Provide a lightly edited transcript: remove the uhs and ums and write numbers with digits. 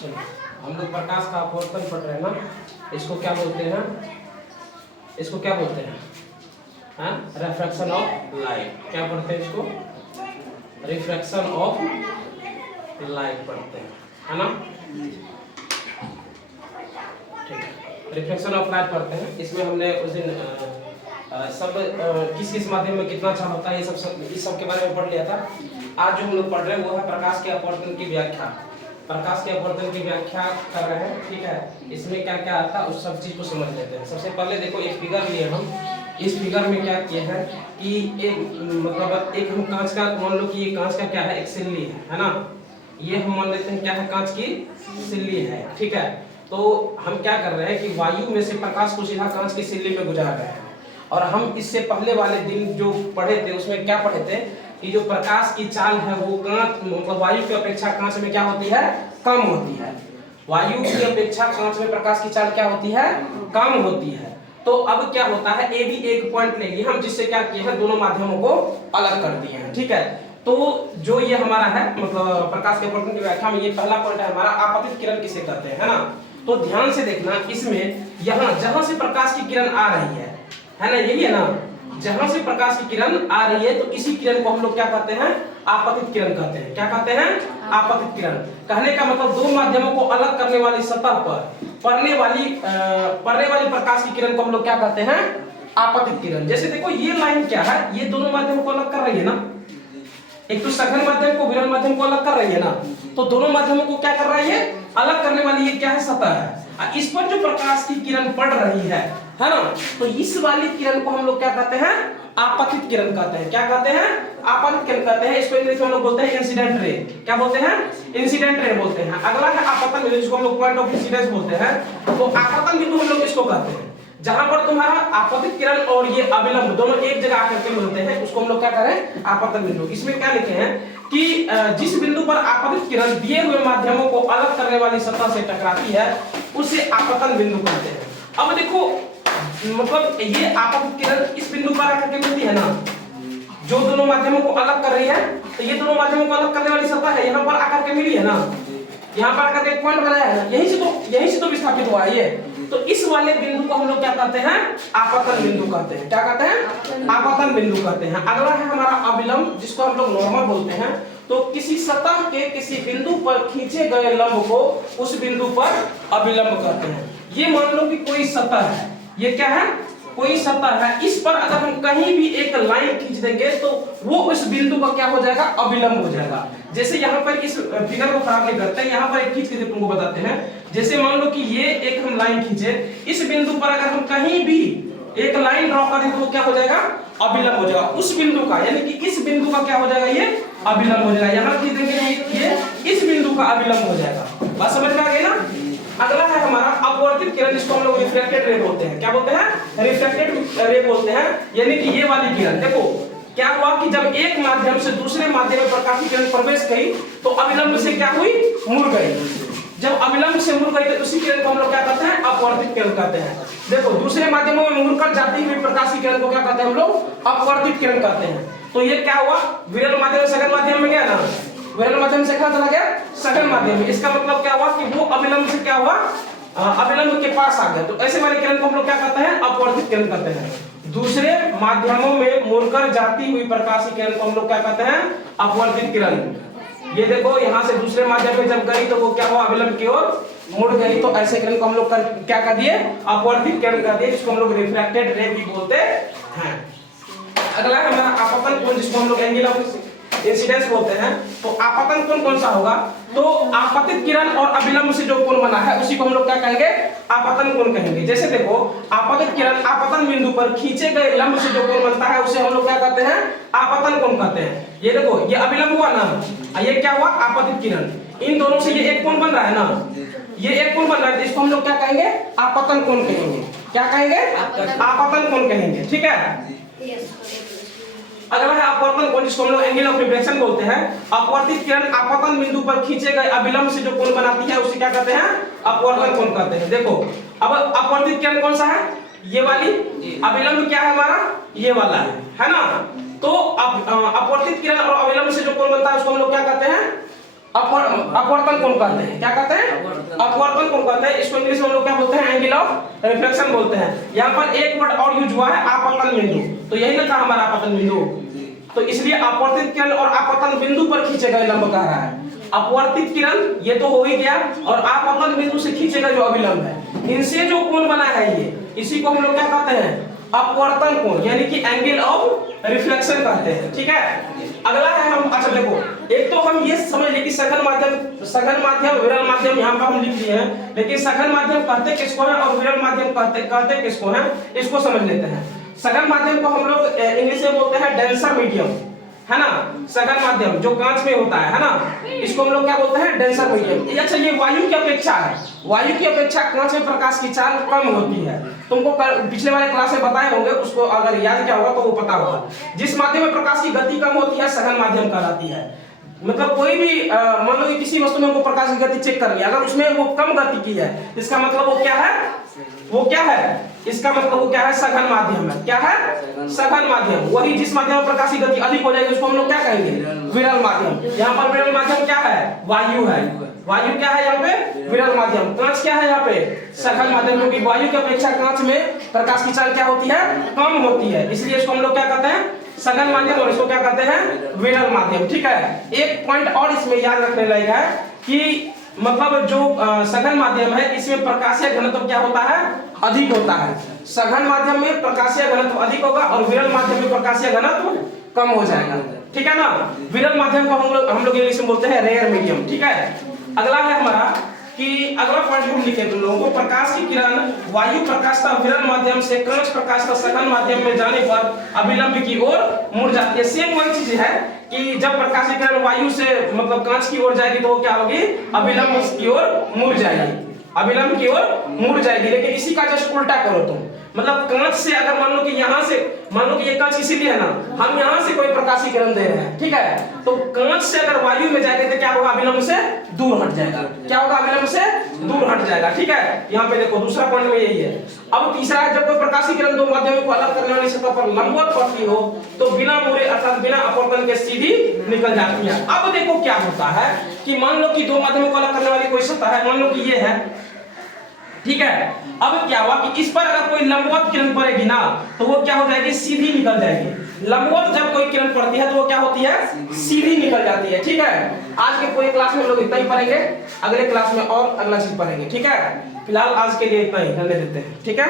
चलो हम लोग प्रकाश का अपवर्तन पढ़ रहे हैं ना, इसको क्या बोलते हैं? इसको क्या बोलते हैं? हाँ, रिफ्रैक्शन ऑफ लाइट। क्या पढ़ते हैं इसको? रिफ्रैक्शन ऑफ लाइट पढ़ते हैं, है ना? ठीक है, रिफ्लेक्शन ऑफ लाइट पढ़ते हैं। इसमें हमने उस दिन सब किस किस माध्यम में कितना अच्छा होता है ये सब इस सब के बारे में पढ़ लिया था। आज जो हम लोग पढ़ रहे हैं वो है प्रकाश के अपवर्तन की व्याख्या। प्रकाश के अपवर्तन की व्याख्या कर रहे हैं, ठीक है? इसमें क्या क्या आता है उस सब चीज को समझ लेते हैं। सबसे पहले देखो एक फिगर लिए हम। इस फिगर में क्या किया है कि एक मतलब एक हम कांच का, मान लो कि ये कांच का क्या है, एक सिल्ली है ना? ये हम मान लेते हैं क्या है, कांच की सिल्ली है, ठीक है? तो हम क्या कर रहे हैं कि वायु में से प्रकाश को सीधा कांच की सिल्ली में गुजार रहे हैं। और हम इससे पहले वाले दिन जो पढ़े थे उसमें क्या पढ़े थे कि जो प्रकाश की चाल है वो कांच मतलब वायु की अपेक्षा कांच में क्या होती है, कम होती है। वायु की अपेक्षा कांच में प्रकाश की चाल क्या होती है, कम होती है। तो अब क्या होता है, ए भी एक पॉइंट ले लिए हम, जिससे क्या किए हैं, दोनों माध्यमों को अलग कर दिए हैं, ठीक है? तो जो ये हमारा है मतलब प्रकाश के अपवर्तन की व्याख्या में ये पहला पॉइंट है हमारा, आपतित किरण किसे कहते हैं, है ना? तो ध्यान से देखना, इसमें यहाँ जहां से प्रकाश की किरण आ रही है ना, यही है ना? जहां से प्रकाश की किरण आ रही है तो इसी किरण को हम लोग क्या कहते हैं, आपतित किरण कहते हैं। क्या कहते हैं? आपतित किरण। कहने का मतलब दो माध्यमों को अलग करने वाली सतह पर पड़ने वाली प्रकाश की किरण को हम लोग क्या कहते हैं, आपतित किरण। जैसे देखो ये लाइन क्या है, ये दोनों माध्यमों को अलग कर रही है ना, एक तो सघन माध्यम को विरल माध्यम को अलग कर रही है ना, तो दोनों माध्यमों को क्या कर रहा है, ये अलग करने वाली ये क्या है, सतह है। इस पर जो प्रकाश की किरण पड़ रही है ना, तो इस वाली किरण को हम लोग क्या कहते हैं, आपतित किरण कहते हैं। क्या कहते हैं? आपतित किरण कहते हैं। इसको इंग्लिश में हम लोग बोलते हैं इंसिडेंट रे। क्या बोलते हैं? इंसिडेंट रे बोलते हैं। अगला है आपतन बिंदु, जिसको हम लोग पॉइंट ऑफ इंसिडेंस बोलते हैं। तो आपतन बिंदु हम लोग इसको कहते हैं जहां पर तुम्हारा आपतित किरण और ये अविलंब दोनों एक जगह आकर के मिलते हैं, उसको हम लोग क्या करें, आपतन बिंदु। इसमें क्या लिखे हैं कि जिस बिंदु पर आपतित किरण दिए हुए माध्यमों को अलग करने वाली सतह से टकराती है उसे आपतन बिंदु कहते हैं। अब देखो मतलब ये आपतित किरण इस बिंदु पर आकर के मिलती है ना, जो दोनों माध्यमों को अलग कर रही है, तो ये दोनों माध्यमों को अलग करने वाली सतह है, यहाँ पर आकर के मिली है ना, यहाँ पर आकर के एक पॉइंट बनाया है ना, यहीं से तो विस्थापित हुआ है ये। तो इस वाले बिंदु को हम लोग क्या कहते हैं, आपतन बिंदु कहते हैं। क्या कहते हैं? आपतन बिंदु कहते हैं। अगला है हमारा अविलंब, जिसको हम लोग नॉर्मल बोलते हैं। तो किसी सतह के किसी बिंदु पर खींचे गए लंब को उस बिंदु पर अविलंब कहते हैं। ये मान लो कि कोई सतह है, ये क्या है, कोई सतह है, इस पर अगर हम कहीं भी एक लाइन खींच देंगे तो वो उस बिंदु का क्या हो जाएगा, अविलंब हो जाएगा। जैसे यहाँ पर इस फिगर को खराब नहीं करते, यहाँ पर एक खींच के तुमको बताते हैं। जैसे मान लो कि ये एक हम लाइन खींचे, इस बिंदु पर अगर हम कहीं भी एक लाइन ड्रॉ कर दें तो वो क्या हो जाएगा, अविलंब हो जाएगा उस बिंदु का, यानी कि इस बिंदु का क्या हो जाएगा, ये अविलंब हो जाएगा। यहाँ खींच देंगे ये इस बिंदु का अविलंब हो जाएगा। बात समझ में आ गई ना? अगला है हमारा अपवर्तित किरण, जिसको हम लोग रिफ्लेक्टेड रे बोलते हैं। क्या बोलते हैं? रिफ्लेक्टेड रे बोलते हैं। यानी कि ये वाली किरण देखो क्या हुआ कि जब एक माध्यम से दूसरे माध्यम में प्रकाश की किरण प्रवेश की तो अविलंब से क्या हुई, मुड़ गई। जब अविलंब से मुड़ गई तो उसी किरण को हम लोग क्या कहते हैं, अपवर्तित किरण कहते हैं। देखो दूसरे माध्यमों में मुड़कर जाती हुई प्रकाश की किरण को क्या कहते हैं हम लोग, अपवर्तित किरण कहते हैं। तो ये क्या हुआ, विरल माध्यम सघन माध्यम में गया ना, विरल माध्यम से कहां चला गया, सघन माध्यम में। इसका मतलब क्या हुआ कि वो अविलंब से क्या हुआ, अविलंब के पास आ गया। तो ऐसे वाली किरण को हम लोग क्या कहते हैं, अपवर्तित किरण कहते हैं। दूसरे माध्यमों में मुड़कर जाती हुई प्रकाश की किरण को हम लोग क्या कहते हैं, अपवर्तित किरण। ये देखो यहाँ से दूसरे माध्यम में जब गई तो वो क्या हुआ, अविलंब की ओर मुड़ गई। तो ऐसे किरण को हम लोग क्या कर दिए, अपवर्तित किरण कर दिए, जिसको हम लोग रिफ्रैक्टेड रे भी बोलते हैं। अगला है हमारा आपतन कोण, जिसको हम लोग एंगल ऑफ इंसिडेंस बोलते हैं। तो आपतन कोण कौन सा होगा, तो आपतित किरण और अविलंब से जो कोण बना है उसी को हम लोग क्या कहेंगे, आपतन कोण कहेंगे। जैसे देखो आपतित किरण आपतन बिंदु पर खींचे गए लंब से जो कोण बनता है उसे हम लोग क्या कहते हैं, आपतन कोण कहते हैं। ये देखो ये अविलंब हुआ ना, ये क्या हुआ, आपतित किरण। इन दोनों से ये एक कोण बन रहा है ना, ये एक कोण बन रहा है, इसको हम लोग क्या कहेंगे, आपतन कोण कहेंगे। क्या कहेंगे, आपतन कोण कहेंगे, ठीक है। अगला है अपवर्तन कोण, जिसको हम लोग एंगल ऑफ रिफ्लेक्शन बोलते हैं। अपवर्तित किरण आपतन बिंदु पर खींचे गए अविलंब से जो कोण बनाती है उसे क्या कहते हैं, अपवर्तन कोण कहते हैं। देखो अब अपवर्तित किरण कौन सा है, ये वाली। अविलंब क्या है हमारा, ये वाला है ना। तो अपवर्तित किरण और अविलंब से जो कोण बनता है उसको हम लोग क्या कहते हैं, अपवर्तन कोण कहते हैं, क्या कहते हैं, अपवर्तन कोण कहते हैं। इसको इंग्लिश में हम लोग क्या बोलते हैं, एंगल ऑफ रिफ्लेक्शन बोलते हैं। यहाँ पर एक वर्ड और यूज हुआ है, आपतन बिंदु। तो यही ना था हमारा आपतन बिंदु, तो इसलिए अपवर्तित किरण और आपतन बिंदु पर खींचेगा लंब कह रहा है। अपवर्तित किरण ये तो हो ही गया, और आपतन बिंदु से खींचेगा जो अभिलंब है, इनसे जो कोण बना है ये, इसी को हम लोग क्या कहते हैं, अपवर्तन कोण, यानी कि एंगल ऑफ रिफ्लेक्शन कहते हैं। ठीक है, अगला है हम, अच्छा देखो, एक तो हम ये समझ ले कि सघन माध्यम विरल माध्यम यहाँ पर हम लिख लिए हैं, लेकिन सघन माध्यम कहते किसको है और विरल माध्यम कहते किसको है, इसको समझ लेते हैं। सघन माध्यम को हम लोग इंग्लिश में बोलते हैं डेंसर मीडियम, है ना। सघन माध्यम जो कांच में होता है ना, इसको हम लोग क्या बोलते हैं, डेंसर मीडियम। अच्छा, ये वायु की अपेक्षा है, वायु की अपेक्षा कांच में प्रकाश की चाल कम होती है। तुमको पिछले वाले क्लास में बताए होंगे, उसको अगर याद किया होगा तो वो पता होगा। जिस माध्यम में प्रकाश की गति कम होती है सघन माध्यम कहलाती है। मतलब कोई भी मान लो कि किसी वस्तु में हमको प्रकाश की गति चेक करनी है, अगर उसमें वो कम गति की है, इसका मतलब वो क्या है, वो क्या है, इसका मतलब वो क्या है, सघन माध्यम है। क्या है, सघन माध्यम। वही जिस माध्यम में प्रकाश की गति अधिक हो जाएगी उसको हम लोग क्या कहेंगे, विरल माध्यम। यहाँ पर विरल माध्यम क्या है, वायु है। वायु क्या है यहाँ पे, विरल माध्यम। कांच क्या है यहाँ पे, सघन माध्यम, क्योंकि वायु की अपेक्षा कांच में प्रकाश की चाल क्या होती है, कम होती है, इसलिए इसको हम लोग क्या कहते हैं, सघन माध्यम, और इसको क्या कहते हैं, विरल माध्यम। ठीक है, एक पॉइंट और इसमें याद रखने लायक है कि मतलब जो सघन माध्यम है, इसमें प्रकाशीय घनत्व क्या होता है, अधिक होता है। सघन माध्यम में प्रकाशीय घनत्व अधिक होगा और विरल माध्यम में प्रकाशीय घनत्व कम हो जाएगा। ठीक है ना। विरल माध्यम को हम लोग इंग्लिश में बोलते हैं रेयर मीडियम। ठीक है, अगला है हमारा कि अगला पॉइंट हम लिखे तुम लोगों को, प्रकाश की किरण वायु प्रकाश का विरल माध्यम से कांच प्रकाश का सघन माध्यम में जाने पर अभिलंब की ओर मुड़ जाती है। सेम वही चीज है कि जब प्रकाश की किरण वायु से मतलब कांच की ओर जाएगी तो वो क्या होगी, अभिलंब की ओर मुड़ जाएगी, अभिलंब की ओर मुड़ जाएगी। लेकिन इसी का जस्ट उल्टा करो तुम, मतलब कांच से अगर मान लो कि यहाँ से, मान लो कि ये कांच इसीलिए है ना, हम यहाँ से कोई प्रकाश की किरण दे रहे हैं, ठीक है, तो कांच से अगर वायु में जाएगा तो क्या होगा, अभिलंब से दूर हट जाएगा। क्या होगा, अभिलंब से दूर हट जाएगा। ठीक है, यहाँ पे देखो दूसरा पॉइंट में यही है। अब तीसरा है, जब कोई प्रकाश की किरण दो माध्यमों को अलग करने वाली सतह पर लंबवत पड़ती हो तो बिना मुड़े अर्थात बिना अपवर्तन के सीधी निकल जाती है। अब देखो क्या होता है कि मान लो कि दो माध्यमों को अलग करने वाली कोई सतह है, मान लो कि ये है, ठीक है। अब क्या हुआ कि इस पर अगर कोई लंबवत किरण पड़ेगी ना तो वो क्या हो जाएगी, सीधी निकल जाएगी। लंबवत जब कोई किरण पड़ती है तो वो क्या होती है, सीधी निकल जाती है। ठीक है, आज के पूरे क्लास में लोग इतना ही पढ़ेंगे, अगले क्लास में और अगला चीज पढ़ेंगे। ठीक है, फिलहाल आज के लिए इतना ही रहने देते हैं। ठीक है।